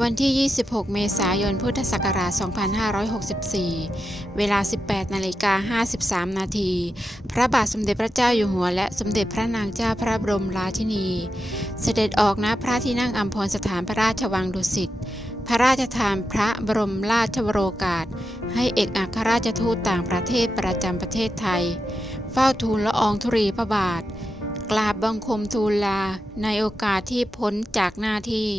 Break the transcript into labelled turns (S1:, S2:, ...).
S1: วันที่ 26 เมษายน พุทธศักราช 2564 เวลา 18 นาฬิกา 53 นาที พระบาทสมเด็จพระเจ้าอยู่หัว และสมเด็จพระนางเจ้าพระบรมราชินี เสด็จออกณพระที่นั่งอัมพรสถานพระราชวังดุสิต พระราชทานพระบรมราชวโรกาส ให้เอกอัครราชทูตต่างประเทศประจำประเทศไทย เฝ้าทูลละอองธุรีพระบาท กราบบังคมทูลลา ในโอกาสที่พ้นจากหน้าที่